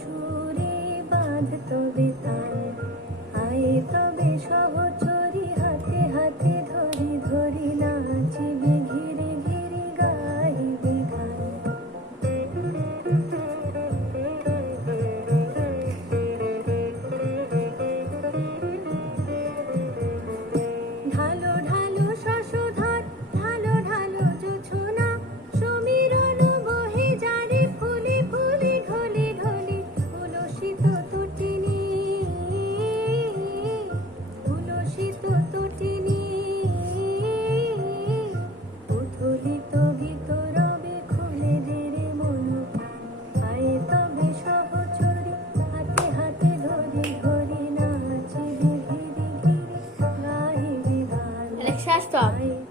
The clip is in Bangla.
সুরে বাঁধ তবে তান, আয়ে তবে সহচরী হাতে হাতে ধরি ধরি নাচিবি ঘিরে ঘিরে গাইবি গান। ঢালো ঢালো শশধর, ঢালো ঢালো জোছনা, সমীরণ বহে যারে ফুলে ফুলে ঢলে ঢলে, উলসিত তটিনী উলসিত তটিনী, উথলিত গীত রবে খুলে দেরে মন প্রাণ, আয়ে তবে সহচরী হাতে হাতে ধরি ধরি নাচিবি ঘিরে ঘিরে গাইবি গান। Alexa, stop.